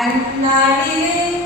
And now,